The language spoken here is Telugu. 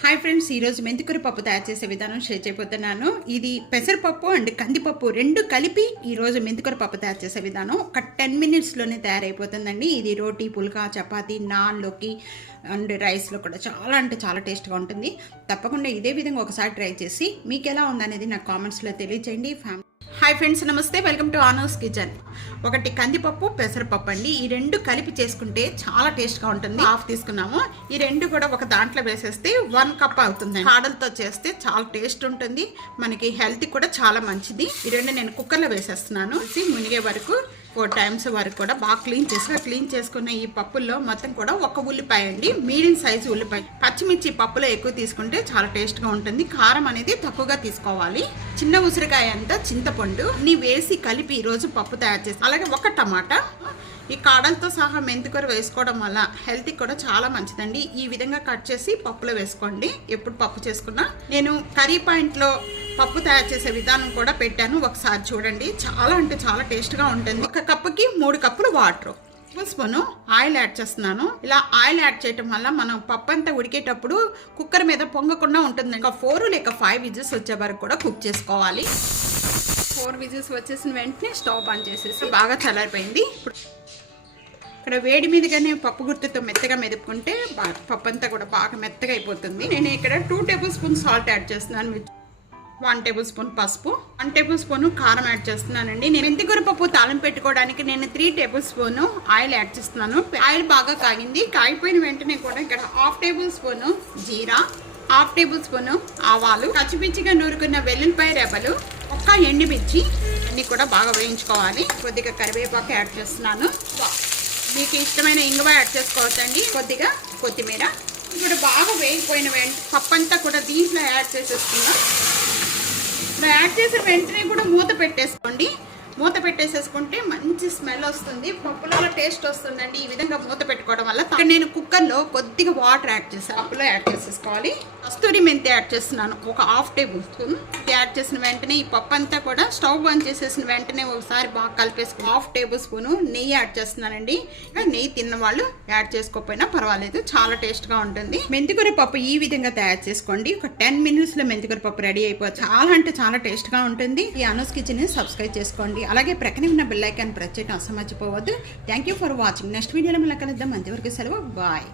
హాయ్ ఫ్రెండ్స్ ఈరోజు మెంతికూర పప్పు తయారు చేసే విధానం షేర్ చేయబోతున్నాను. ఇది పెసరపప్పు అండ్ కందిపప్పు రెండు కలిపి ఈరోజు మెంతికూర పప్పు తయారు చేసే విధానం. ఒక టెన్ మినిట్స్లోనే తయారైపోతుందండి. ఇది రోటీ పుల్కా చపాతి నాన్లోకి అండ్ రైస్లో కూడా చాలా అంటే చాలా టేస్ట్గా ఉంటుంది. తప్పకుండా ఇదే విధంగా ఒకసారి ట్రై చేసి మీకు ఎలా ఉందనేది నాకు కామెంట్స్లో తెలియచేయండి. ఫ్యామిలీ హాయ్ ఫ్రెండ్స్ నమస్తే. వెల్కమ్ టు ఆనోస్ కిచెన్ ఒకటి కందిపప్పు పెసరపప్పు అండి. ఈ రెండు కలిపి చేసుకుంటే చాలా టేస్ట్గా ఉంటుంది. హాఫ్ తీసుకున్నాము. ఈ రెండు కూడా ఒక దాంట్లో వేసేస్తే వన్ కప్ అవుతుంది కాడలతో చేస్తే చాలా టేస్ట్ ఉంటుంది. మనకి హెల్త్ కూడా చాలా మంచిది. ఈ రెండు నేను కుక్కర్లో వేసేస్తున్నాను. వేసి మునిగే వరకు ఫోర్ టైమ్స్ వరకు కూడా బాగా క్లీన్ చేసి క్లీన్ చేసుకున్న ఈ పప్పుల్లో మొత్తం కూడా ఒక ఉల్లిపాయ అండి. మీడియం సైజు ఉల్లిపాయ. పచ్చిమిర్చి పప్పులో ఎక్కువ తీసుకుంటే చాలా టేస్ట్గా ఉంటుంది. కారం అనేది తక్కువగా తీసుకోవాలి. చిన్న ఉసిరికాయ అంతా చింతపండు. నీ వేసి కలిపి ఈరోజు పప్పు తయారు చేసి అలాగే ఒక టమాటా. ఈ కాడలతో సహా మెంతికూర వేసుకోవడం వల్ల హెల్త్కి కూడా చాలా మంచిదండి. ఈ విధంగా కట్ చేసి పప్పులో వేసుకోండి. ఎప్పుడు పప్పు చేసుకున్నా. నేను కర్రీ పాయింట్లో పప్పు తయారు చేసే విధానం కూడా పెట్టాను. ఒకసారి చూడండి. చాలా అంటే చాలా టేస్ట్గా ఉంటుంది. ఒక కప్పుకి మూడు కప్పులు water. Tablespoon oil add చేస్తున్నాను. ఇలా ఆయిల్ యాడ్ చేయటం వల్ల మనం పప్పు అంతా ఉడికేటప్పుడు కుక్కర్ మీద పొంగకుండా ఉంటుంది. ఒక ఫోర్ లేక ఫైవ్ విజిల్స్ వచ్చే వరకు కూడా కుక్ చేసుకోవాలి. ఫోర్ విజిల్స్ వచ్చేసిన వెంటనే స్టవ్ ఆన్ చేసేసి బాగా చల్లారిపోయింది. ఇక్కడ వేడి మీదగానే పప్పు గుర్తుతో మెత్తగా మెదుపుకుంటే పప్పు అంతా కూడా బాగా మెత్తగా అయిపోతుంది. నేను ఇక్కడ two tablespoon salt add చేస్తున్నాను. వన్ టేబుల్ స్పూన్ పసుపు వన్ టేబుల్ స్పూన్ కారం యాడ్ చేస్తున్నానండి. నేను మెంతికూర పప్పు తాళం పెట్టుకోవడానికి నేను three tablespoon oil add చేస్తున్నాను. ఆయిల్ బాగా కాగింది. కాగిపోయిన వెంటనే కూడా ఇక్కడ హాఫ్ టేబుల్ స్పూన్ జీరా హాఫ్ టేబుల్ స్పూన్ ఆవాలు పచ్చిమిర్చిగా నూరుకున్న వెల్లుల్లిపాయ రెబ్బలు ఒక్క ఎండుమిర్చి అన్ని కూడా బాగా వేయించుకోవాలి. కొద్దిగా కరివేపాకు యాడ్ చేస్తున్నాను. మీకు ఇష్టమైన ఇంగువ యాడ్ చేసుకోవచ్చండి. కొద్దిగా కొత్తిమీర. ఇప్పుడు బాగా వేగిపోయిన వెంట పప్పు అంతా కూడా దీంట్లో యాడ్ చేసేసుకుందాం. ఇప్పుడు యాడ్ చేసిన వెంటనే కూడా మూత పెట్టేసుకోండి. మూత పెట్టేసేసుకుంటే మంచి స్మెల్ వస్తుంది. పప్పులలో టేస్ట్ వస్తుందండి. ఈ విధంగా మూత పెట్టుకోవడం వల్ల నేను కుక్కర్లో కొద్దిగా వాటర్ యాడ్ చేసాను పప్పులో యాడ్ చేసేసుకోవాలి. కస్తూరి మెంతి యాడ్ చేస్తున్నాను. ఒక హాఫ్ టేబుల్ స్పూన్. యాడ్ చేసిన వెంటనే ఈ పప్పు అంతా కూడా స్టవ్ బంద్ చేసేసిన వెంటనే ఒకసారి బాగా కలిపేసుకుని హాఫ్ టేబుల్ స్పూన్ నెయ్యి యాడ్ చేస్తున్నానండి. నెయ్యి తిన్న వాళ్ళు యాడ్ చేసుకోకపోయినా పర్వాలేదు. చాలా టేస్ట్గా ఉంటుంది. మెంతికూర పప్పు ఈ విధంగా తయారు చేసుకోండి. ఒక టెన్ మినిట్స్లో మెంతికూర పప్పు రెడీ అయిపోతుంది చాలా అంటే చాలా టేస్ట్గా ఉంటుంది. ఈ అనూస్ కిచెన్ సబ్స్క్రైబ్ చేసుకోండి. అలాగే ప్రక్కనే ఉన్న బెల్ ఐకాన్ ప్రెస్ చేయడం అసలు మర్చిపోవద్దు. Thank you for watching. Next వీడియోలో మళ్ళీ కలుద్దాం. అంతవరకు సెలవు. బాయ్.